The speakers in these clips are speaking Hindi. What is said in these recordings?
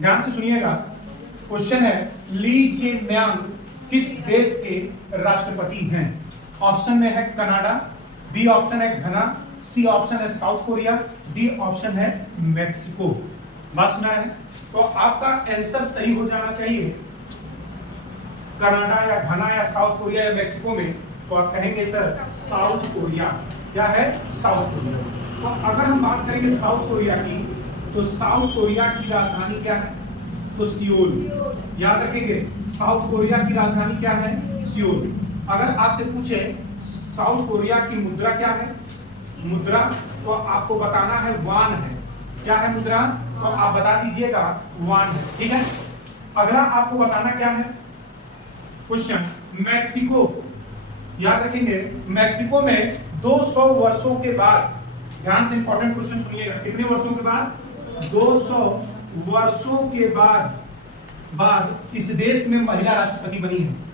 ध्यान से सुनिएगा। क्वेश्चन है ली जे-म्यांग किस देश के राष्ट्रपति हैं? ऑप्शन में है कनाडा, बी ऑप्शन है घना, सी ऑप्शन है साउथ कोरिया, डी ऑप्शन है मैक्सिको। बात सुना है? तो आपका आंसर सही हो जाना चाहिए कनाडा या घना या साउथ कोरिया या मैक्सिको में। तो आप कहेंगे सर साउथ कोरिया। क्या है? South Korea. तो अगर हम बात करेंगे साउथ कोरिया की, तो साउथ कोरिया की राजधानी क्या है? तो सियोल। याद रखेंगे, साउथ कोरिया की राजधानी क्या है? सियोल। अगर आपसे पूछे साउथ कोरिया की मुद्रा क्या है? मुद्रा तो आपको बताना है वान है। क्या है मुद्रा? तो आप बता दीजिएगा वान है। ठीक है। अगला आपको बताना क्या है क्वेश्चन, मैक्सिको। याद रखेंगे, मैक्सिको में 200 वर्षों के बाद, ध्यान से इंपॉर्टेंट क्वेश्चन सुनिएगा, कितने वर्षों के बाद? 200 वर्षों के बाद इस देश में महिला राष्ट्रपति बनी है।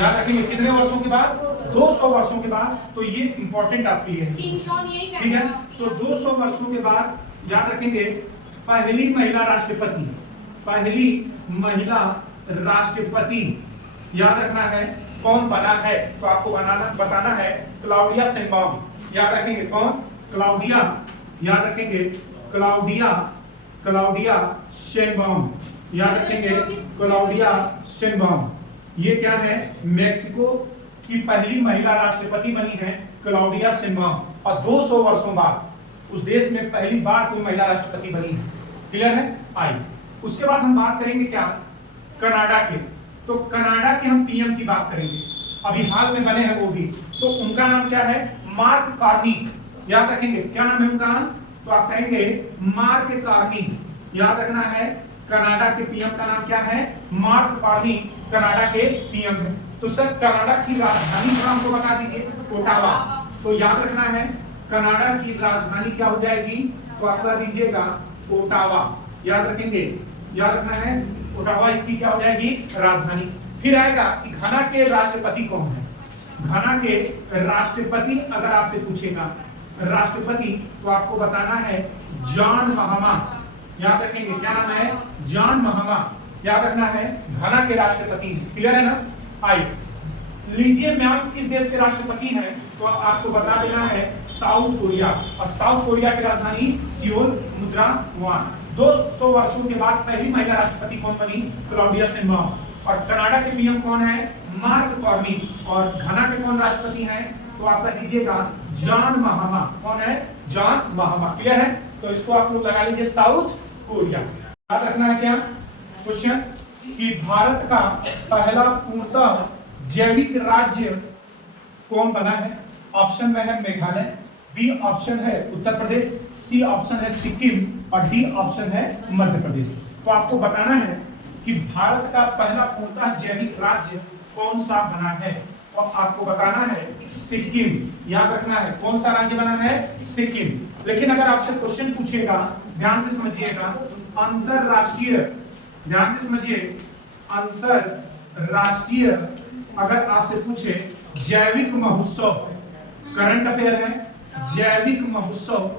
याद रखेंगे, कितने वर्षों के बाद? 200 वर्षों के बाद। तो ये इंपॉर्टेंट आपके लिए है। ठीक है। तो 200 वर्षों के बाद याद रखेंगे पहली महिला राष्ट्रपति, पहली महिला राष्ट्रपति याद रखना है कौन बना है? तो आपको बताना है क्लाउडिया शेनबाउम। याद रखेंगे कौन? क्लाउडिया। याद रखेंगे क्लाउडिया शेनबाउम। याद रखेंगे क्लाउडिया शेनबाउम। ये क्या है? मैक्सिको की पहली महिला राष्ट्रपति बनी है क्लाउडिया शेनबाउम। और 200 वर्षों बाद उस देश में पहली बार कोई महिला राष्ट्रपति बनी है। क्लियर है? आइए उसके बाद हम बात करेंगे क्या? कनाडा के। तो कनाडा के हम पीएम की बात करेंगे, अभी हाल में बने हैं वो भी। तो उनका नाम क्या है? Mark Carney. याद रखेंगे क्या नाम है उनका? तो आप कहेंगे मार्क कार्नी। याद रखना है कनाडा के पीएम का नाम क्या है? मार्क कार्नी कनाडा के पीएम है। तो सर कनाडा की राजधानी का हमको बता दीजिए। ओटावा। तो याद रखना है कनाडा की राजधानी क्या हो जाएगी? तो आप कह दीजिएगा ओटावा। याद रखेंगे, याद रखना है ओटावा इसकी क्या हो जाएगी? राजधानी। फिर आएगा कि घना के राष्ट्रपति कौन है? घना के राष्ट्रपति अगर आपसे पूछेगा राष्ट्रपति, तो आपको बताना है जॉन महामा। याद रखेंगे क्या नाम है? जॉन महामा। याद रखना है घना के राष्ट्रपति। क्लियर है ना? आइए ली जे-म्यांग किस देश के राष्ट्रपति हैं? तो आपको बता देना है साउथ कोरिया। और साउथ कोरिया की राजधानी सियोल, मुद्रा वान। 200 वर्षों के बाद पहली महिला राष्ट्रपति कौन बनी? क्लाउडिया शेनबाउम। और कनाडा के पीएम कौन है? Mark Carney. और घना के कौन राष्ट्रपति हैं? तो आप कह दीजिएगा जॉन महामा। कौन है? जॉन महामा। क्लियर है? तो इसको आप लोग लगा लीजिए साउथ कोरिया। याद रखना है क्या क्वेश्चन कि भारत का पहला पूर्णतः जैविक राज्य कौन बना है? ऑप्शन में है मेघालय, बी ऑप्शन है उत्तर प्रदेश, सी ऑप्शन है सिक्किम और डी ऑप्शन है मध्य प्रदेश। तो आपको बताना है कि भारत का पहला पूर्णतः जैविक राज्य कौन सा बना है? और आपको बताना है सिक्किम। याद रखना है कौन सा राज्य बना है? सिक्किम। लेकिन अगर आपसे क्वेश्चन पूछेगा, ध्यान से समझिएगा, अंतरराष्ट्रीय, ध्यान से समझिए, अंतरराष्ट्रीय अगर आपसे पूछे जैविक महोत्सव, करंट अफेयर है, जैविक महोत्सव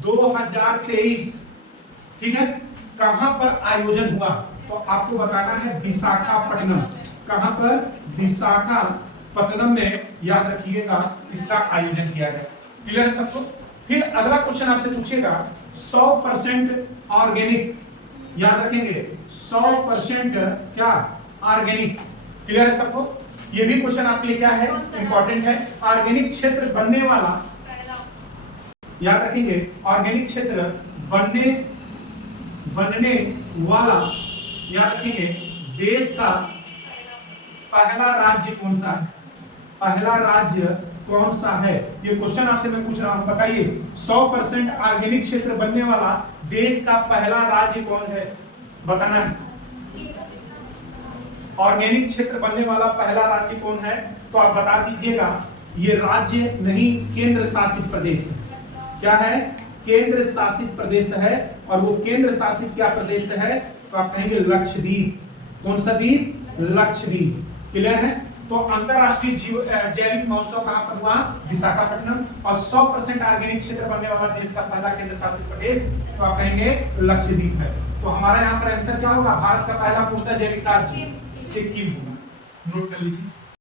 2023, ठीक है, कहां पर आयोजन हुआ? तो आपको बताना है विशाखापट्टनम। कहां पर? विशाखापट्टनम में याद रखिएगा इसका आयोजन किया गया। क्लियर है सबको? फिर अगला क्वेश्चन आपसे पूछेगा 100% ऑर्गेनिक। याद रखेंगे 100% क्या? ऑर्गेनिक। क्लियर है सबको? ये भी क्वेश्चन आपके लिए क्या है? इंपॉर्टेंट है। ऑर्गेनिक क्षेत्र बनने वाला, याद रखेंगे ऑर्गेनिक क्षेत्र बनने वाला, याद रखेंगे देश का पहला राज्य कौन सा है? पहला राज्य कौन सा है? ये क्वेश्चन आपसे मैं पूछ रहा हूं, बताइए 100% ऑर्गेनिक क्षेत्र बनने वाला देश का पहला राज्य कौन है? बताना है। ऑर्गेनिक क्षेत्र बनने वाला पहला राज्य कौन है? तो आप बता दीजिएगा। ये राज्य नहीं, केंद्र शासित प्रदेश है। क्या है? केंद्र शासित प्रदेश है। और वो केंद्र शासित क्या प्रदेश है? तो आप कहेंगे लक्षद्वीप। कौन सा द्वीप? लक्षद्वीप। क्लियर है? तो अंतरराष्ट्रीय जैविक महोत्सव कहां पर हुआ? विशाखापट्टनम। और 100% ऑर्गेनिक क्षेत्र बनने वाला देश का पहला केंद्र शासित प्रदेश, तो आप कहेंगे लक्षद्वीप है। तो हमारा यहाँ पर आंसर क्या होगा? भारत का पहला पूर्णतः जैविक राज्य सिक्किम होगा। नोट कर लीजिए।